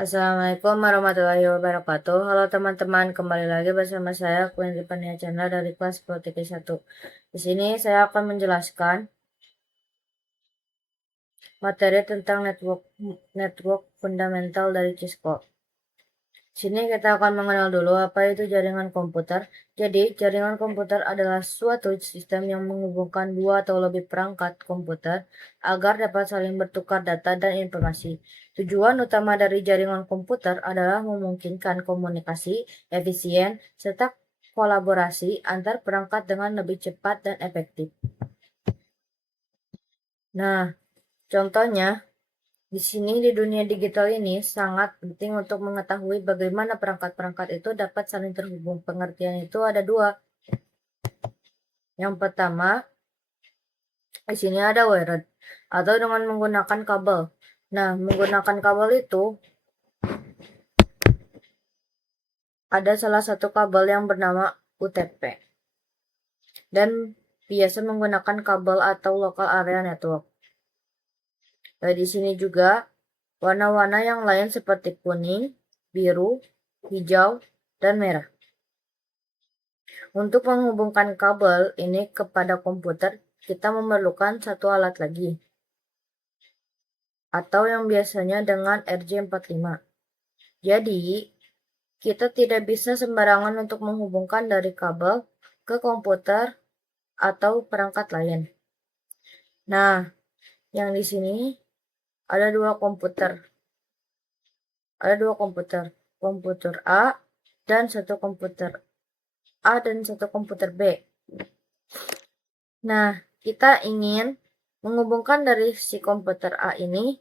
Assalamualaikum warahmatullahi wabarakatuh. Halo teman-teman, kembali lagi bersama saya Queen Ripania Chandra dari kelas Politik 1. Di sini saya akan menjelaskan materi tentang network fundamental dari Cisco. Sini kita akan mengenal dulu apa itu jaringan komputer. Jadi, jaringan komputer adalah suatu sistem yang menghubungkan dua atau lebih perangkat komputer agar dapat saling bertukar data dan informasi. Tujuan utama dari jaringan komputer adalah memungkinkan komunikasi efisien serta kolaborasi antar perangkat dengan lebih cepat dan efektif. Nah, contohnya di sini di dunia digital ini sangat penting untuk mengetahui bagaimana perangkat-perangkat itu dapat saling terhubung. Pengertian itu ada dua. Yang pertama, di sini ada wired atau dengan menggunakan kabel. Nah, menggunakan kabel itu ada salah satu kabel yang bernama UTP dan biasa menggunakan kabel atau local area network. Nah, di sini juga warna-warna yang lain seperti kuning, biru, hijau, dan merah. Untuk menghubungkan kabel ini kepada komputer, kita memerlukan satu alat lagi, atau yang biasanya dengan RJ45. Jadi, kita tidak bisa sembarangan untuk menghubungkan dari kabel ke komputer atau perangkat lain. Nah, yang di sini ada dua komputer. Komputer A dan satu komputer B. Nah, kita ingin menghubungkan dari si komputer A ini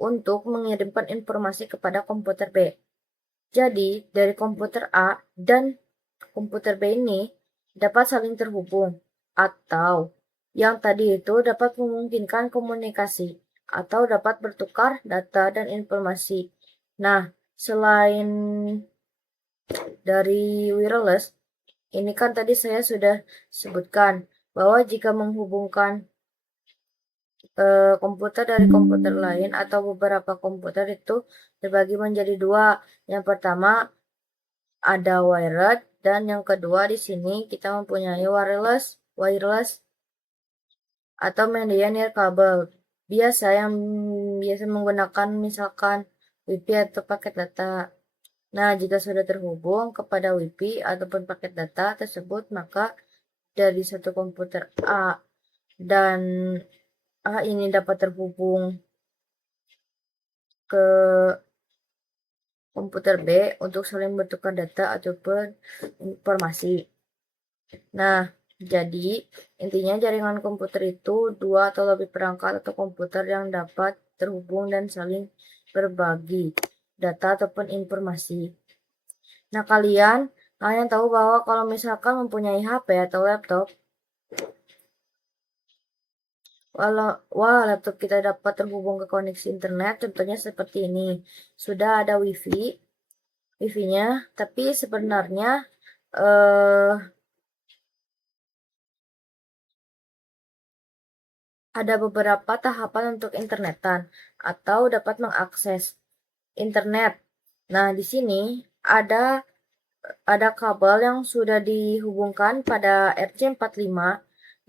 untuk mengirimkan informasi kepada komputer B. Jadi, dari komputer A dan komputer B ini dapat saling terhubung, atau yang tadi itu dapat memungkinkan komunikasi, atau dapat bertukar data dan informasi. Nah, selain dari wireless, ini kan tadi saya sudah sebutkan bahwa jika menghubungkan komputer dari komputer lain atau beberapa komputer itu terbagi menjadi dua. Yang pertama ada wired dan yang kedua di sini kita mempunyai wireless atau media nirkabel. Yang biasa menggunakan misalkan WiFi atau paket data. Nah, jika sudah terhubung kepada WiFi ataupun paket data tersebut, maka dari satu komputer A dan A ini dapat terhubung ke komputer B untuk saling bertukar data ataupun informasi. Nah, jadi intinya jaringan komputer itu dua atau lebih perangkat atau komputer yang dapat terhubung dan saling berbagi data ataupun informasi. Nah, kalian tahu bahwa kalau misalkan mempunyai HP atau laptop, laptop kita dapat terhubung ke koneksi internet, contohnya seperti ini. Sudah ada wifi-nya, tapi sebenarnya ada beberapa tahapan untuk internetan atau dapat mengakses internet. Nah, di sini ada kabel yang sudah dihubungkan pada RJ45.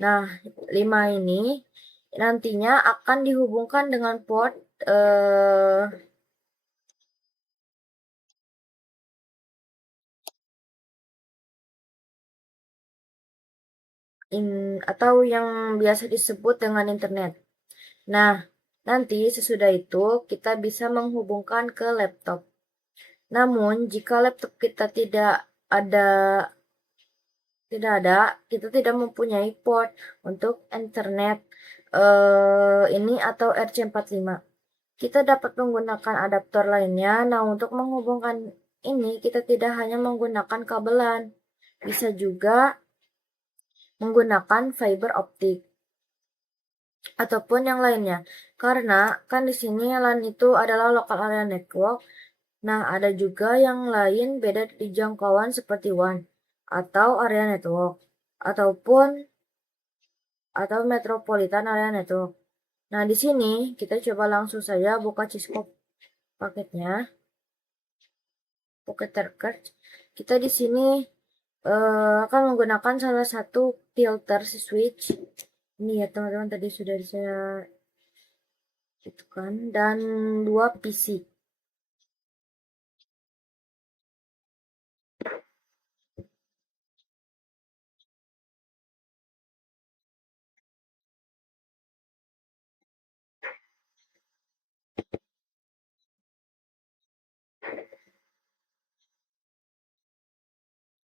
Nah, 5 ini nantinya akan dihubungkan dengan port atau yang biasa disebut dengan internet. Nah, nanti sesudah itu kita bisa menghubungkan ke laptop. Namun, jika laptop kita tidak ada, kita tidak mempunyai port untuk internet ini atau RJ45. Kita dapat menggunakan adaptor lainnya. Nah, untuk menghubungkan ini kita tidak hanya menggunakan kabelan, bisa juga menggunakan fiber optik ataupun yang lainnya. Karena kan di sini LAN itu adalah local area network. Nah, ada juga yang lain beda di jangkauan seperti WAN atau area network atau metropolitan area network. Nah, di sini kita coba langsung saja buka Cisco paketnya. Pocket Record, kita di sini akan menggunakan salah satu filter switch. Ini ya teman-teman, tadi sudah saya itu kan, dan 2 PC.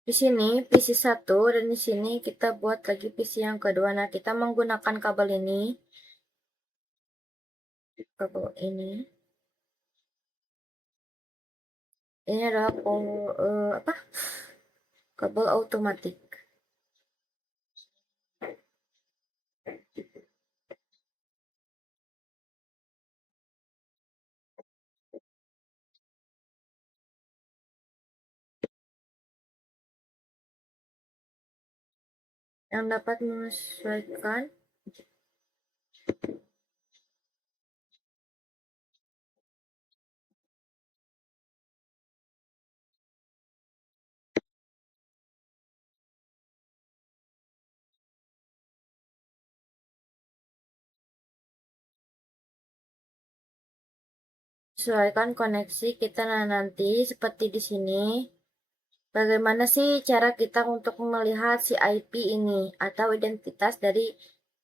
Di sini PC 1 dan di sini kita buat lagi PC yang kedua. Nah, kita menggunakan kabel ini. Kabel ini. Ini adalah kabel otomatis. Yang dapat menyesuaikan koneksi kita. Nah, nanti seperti di sini. Bagaimana sih cara kita untuk melihat si IP ini atau identitas dari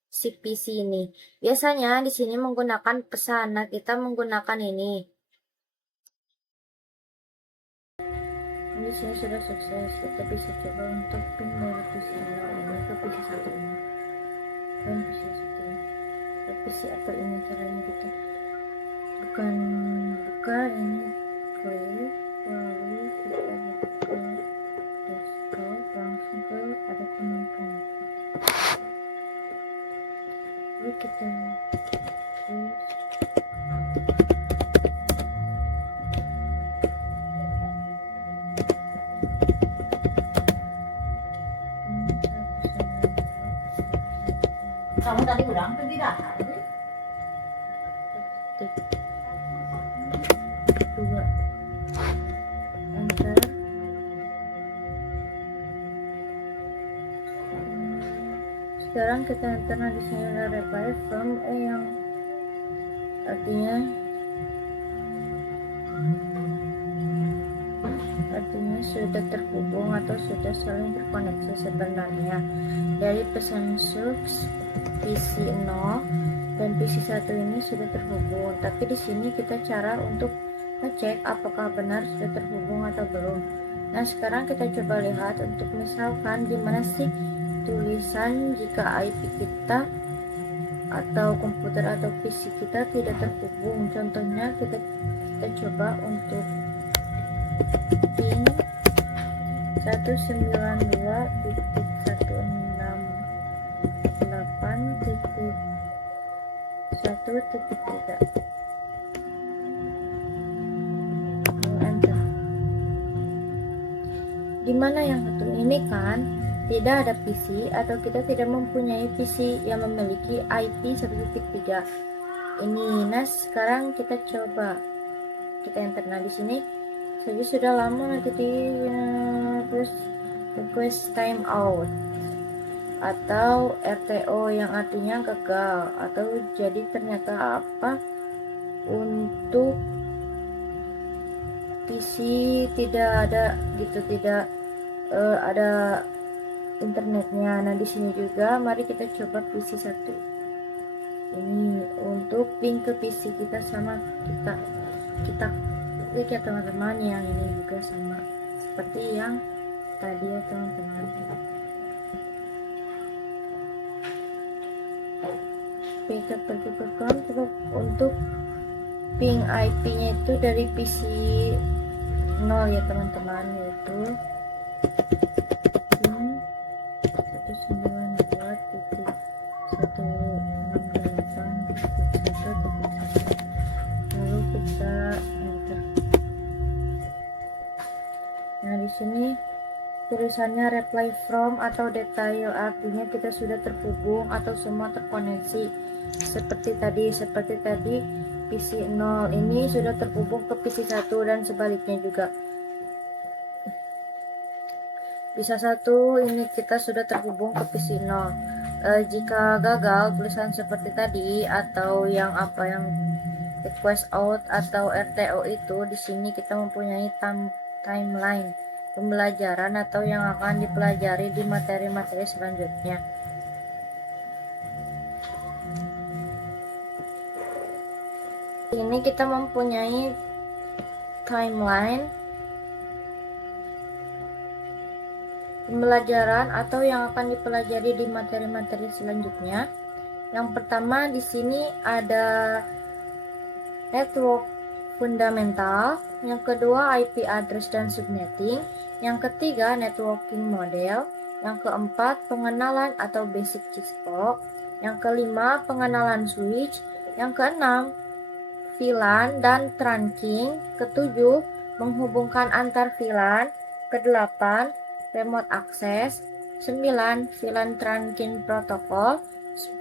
si PC ini? Biasanya di sini menggunakan pesan. Nah, kita menggunakan ini. Di sini sudah sukses. Kita bisa coba untuk pin dari PC ini ke PC 1 ini. Dan PC 1 ini. Ke PC atau ini caranya gitu. Bukan buka ini clear, lalu kita buka desktop, langsung ke ada teman-teman. Lalu kita Kamu tadi ulang atau tidak? ketik 2 enter. Sekarang kita enter. Nah, di sini ada reply from yang artinya sudah terhubung atau sudah saling terkoneksi sebenarnya. Dari pesan subs PC 0 dan PC 1 ini sudah terhubung, tapi di sini kita cara untuk ngecek apakah benar sudah terhubung atau belum. Nah, sekarang kita coba lihat untuk misalkan gimana sih tulisan jika IP kita atau komputer atau PC kita tidak terhubung. Contohnya kita coba untuk pin 192.168.1.3. Enter. Dimana yang satu ini kan tidak ada PC atau kita tidak mempunyai PC yang memiliki IP 1.3 ini. Nah, sekarang kita coba kita enter. Nah, di sini saja sudah lama nanti di terus request time out atau RTO yang artinya gagal, atau jadi ternyata apa untuk PC tidak ada gitu, tidak ada internetnya. Nah, di sini juga mari kita coba PC 1 ini untuk ping ke PC kita sama kita klik ya teman-teman. Yang ini juga sama seperti yang tadi ya teman-teman. Kita pergi ke config untuk ping IP nya itu dari PC 0 ya teman-teman, yaitu 192.168.1.1. lalu kita enter. Nah, di sini tulisannya reply from atau detail, artinya kita sudah terhubung atau semua terkoneksi seperti tadi PC 0 ini sudah terhubung ke PC 1 dan sebaliknya juga. Bisa 1, ini kita sudah terhubung ke PC 0. Jika gagal tulisan seperti tadi atau yang request out atau RTO itu, di sini kita mempunyai timeline pembelajaran atau yang akan dipelajari di materi-materi selanjutnya. Ini kita mempunyai timeline pembelajaran atau yang akan dipelajari di materi-materi selanjutnya. Yang pertama di sini ada network fundamental, yang kedua IP address dan subnetting, yang ketiga networking model, yang keempat pengenalan atau basic Cisco, yang kelima pengenalan switch, yang keenam VLAN dan trunking, ketujuh menghubungkan antar VLAN, kedelapan remote access, 9 VLAN trunking protocol,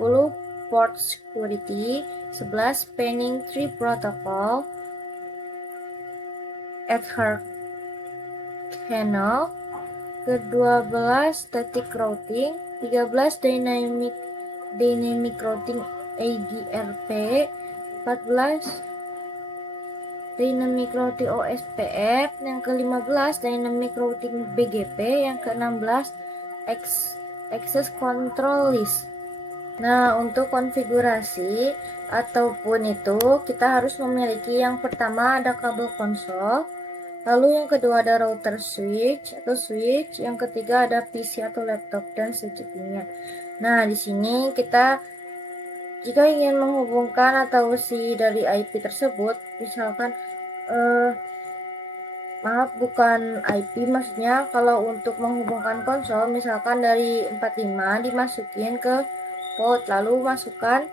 10 port security, 11 spanning tree protocol, Ethernet channel, ke-12 static routing, 13 dynamic routing AGRP, 14 dynamic routing OSPF, yang ke-15 dynamic routing BGP, yang ke-16 access control list. Nah, untuk konfigurasi ataupun itu kita harus memiliki yang pertama ada kabel konsol, lalu yang kedua ada router switch, yang ketiga ada PC atau laptop dan sejenisnya. Nah, di sini kita jika ingin menghubungkan atau dari IP tersebut, misalkan maaf bukan IP, maksudnya kalau untuk menghubungkan konsol misalkan dari 45 dimasukin ke port, lalu masukkan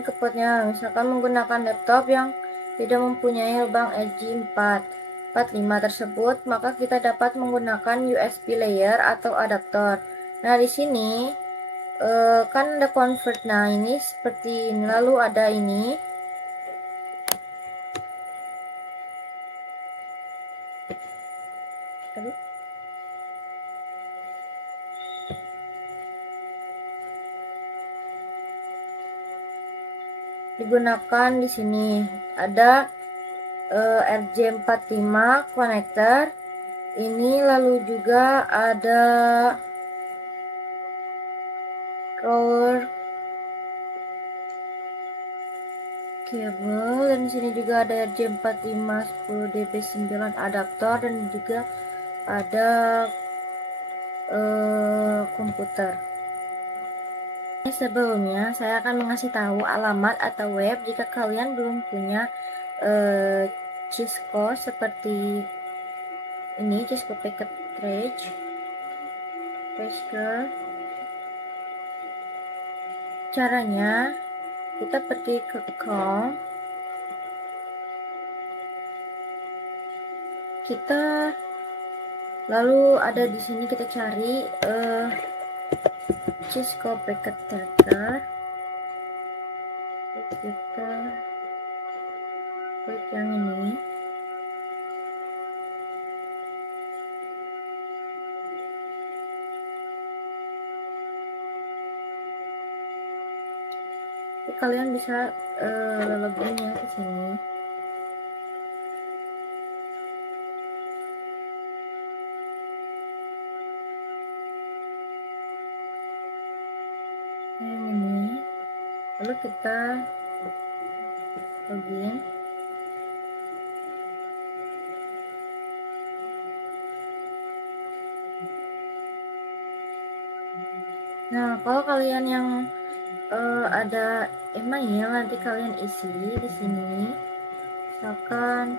ke portnya. Misalkan menggunakan laptop yang tidak mempunyai lubang RJ45 tersebut, maka kita dapat menggunakan USB layer atau adaptor. Nah, di sini kan ada convert. Nah, ini seperti ini. Lalu ada ini. Aduh. Digunakan di sini. Ada RJ45 connector. Ini lalu juga ada roller cable, dan di sini juga ada RJ45 10db9 adaptor, dan juga ada komputer. Sebelumnya saya akan mengasih tahu alamat atau web jika kalian belum punya Cisco seperti ini, Cisco Packet Tracer. Caranya kita pergi ke Chrome, kita lalu ada di sini kita cari Cisco Packet Tracker. Kita klik yang ini. Kalian bisa login ya ke sini. Yang ini. Lalu kita login. Nah, kalau kalian yang ada email, nanti kalian isi di sini. Misalkan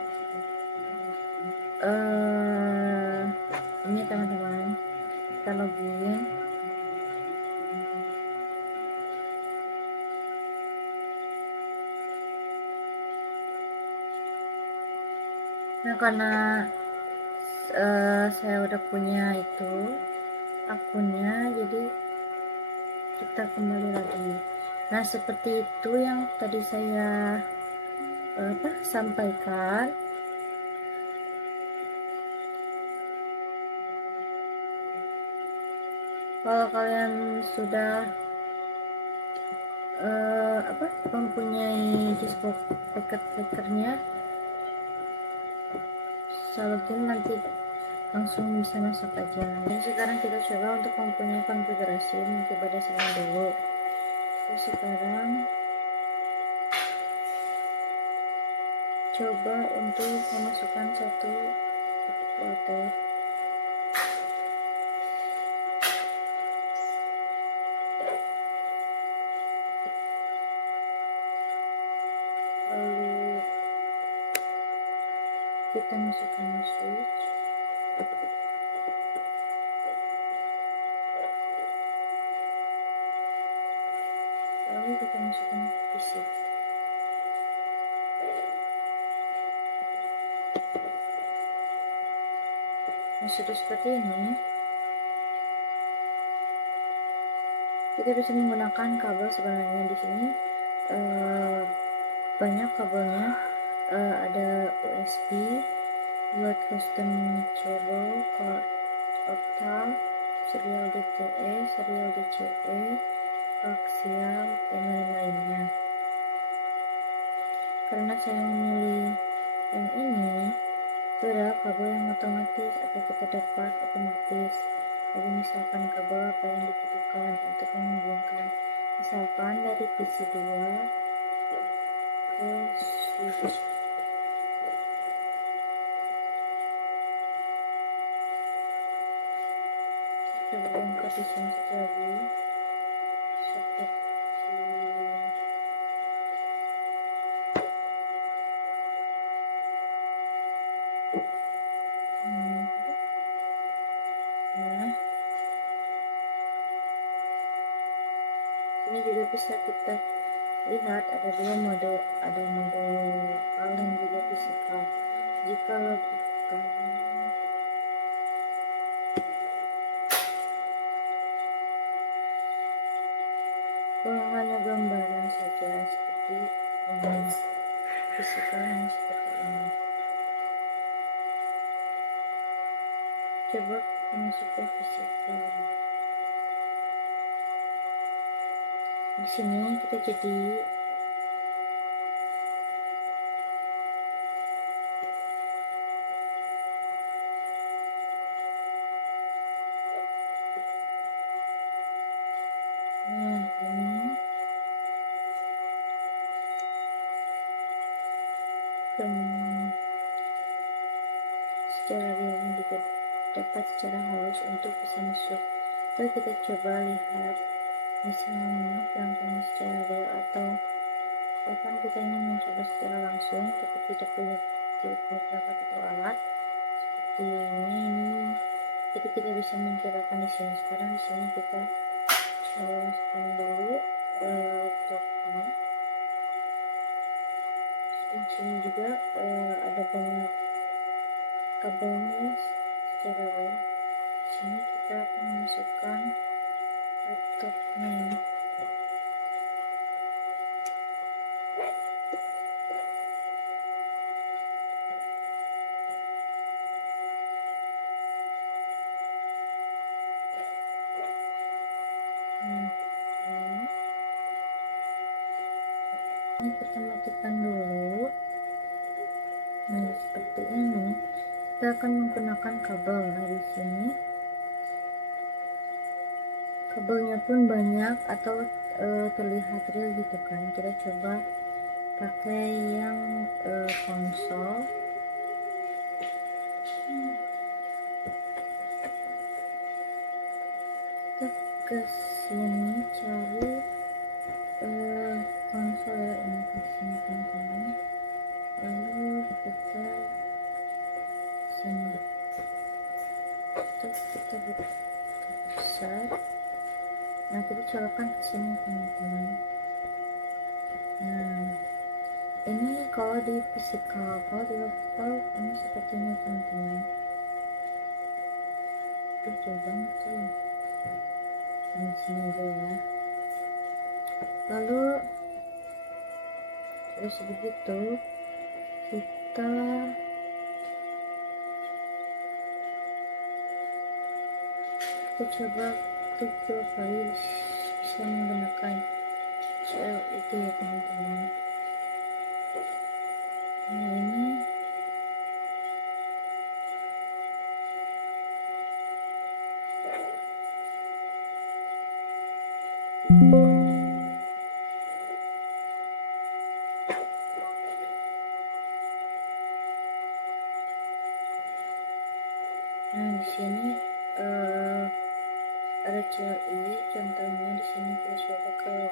ini teman-teman, kita login. Nah, karena saya udah punya itu akunnya, jadi kita kembali lagi. Nah, seperti itu yang tadi saya sampaikan. Kalau kalian sudah mempunyai disk breakernya, saya login nanti langsung bisa masuk aja. Dan sekarang kita coba untuk mempunyai konfigurasi multimedia setting dulu. Terus sekarang coba untuk memasukkan satu folder. Lalu kita masukkan switch. Lalu kita masukkan PC. Nah, sudah seperti ini. Kita bisa menggunakan kabel sebenarnya di sini. Banyak kabelnya. Ada USB buat custom cable, cord optal, serial DTE, serial DCE, koaksial, dan lain-lainnya. Karena saya memilih yang ini, itu adalah kabel yang otomatis atau kita dapat otomatis. Jadi misalkan kabel apa yang dibutuhkan untuk menghubungkan, misalkan dari PC 2 ke switch. Coba bongkar di sini satu lagi, seperti nah, ini juga bisa kita lihat ada dua mode, ada mode lokal dan juga fisikal. Jika lokal hanya gambaran saja seperti ini, fisikalnya seperti ini. Coba masuk ke fisikal. Di sini kita jadi ini secara real juga dapat secara halus untuk bisa masuk. Lalu kita coba lihat misalnya perangkatnya secara real, atau bahkan kita ingin mencoba secara langsung tapi tidak punya perangkat atau alat seperti ini. Jadi kita bisa mencobakan di sini. Sekarang di sini kita masukkan dulu laptopnya. Di sini juga ada banyak kabelnya secara real. Di sini kita akan memasukkan laptopnya. Ini kita matikan dulu. Nah, seperti ini. Kita akan menggunakan kabel. Nah, di sini kabelnya pun banyak atau terlihat real gitu kan. Kita coba pakai yang konsol. Kita ke sini cari konsol ya, ini ke sini teman-teman. Lalu kita sini. Terus kita buka besar. Nah, kita colokan ke sini teman-teman. Nah, ini kalau di fisikal, kalau di lokal ini seperti ini teman-teman. Jauh banget tuh. Nah, sini aja ya. Lalu terus begitu kita coba beberapa kali bisa menggunakan CL itu ya teman-teman. Nah ini di sini ada CLI, contohnya di sini kita coba ke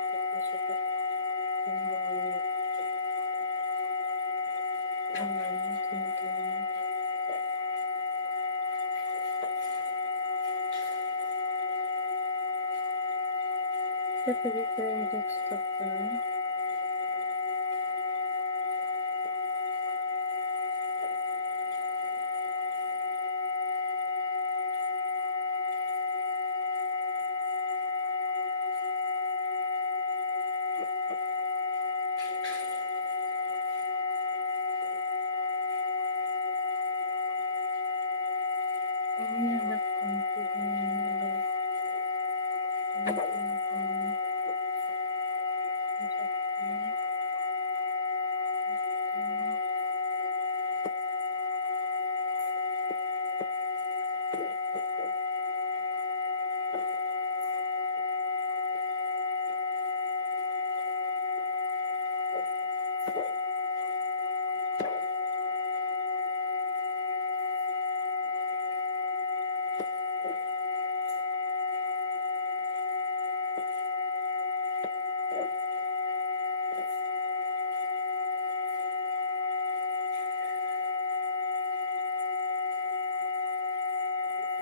teman-teman. Kita pergi ke desktop kan. Ini ada konfigurasinya, ada teman-teman.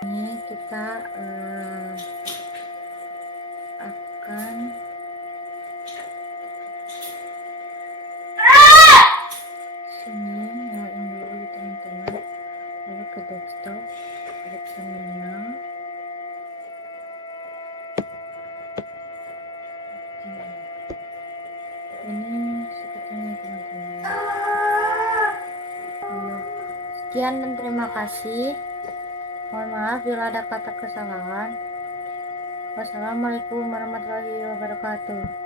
Ini kita akan sini nyalain dulu teman-teman, lalu ke desktop, ada terminal. Ini sepertinya teman-teman. Sekian dan terima kasih. Mohon maaf bila ada kata kesalahan. Wassalamualaikum warahmatullahi wabarakatuh.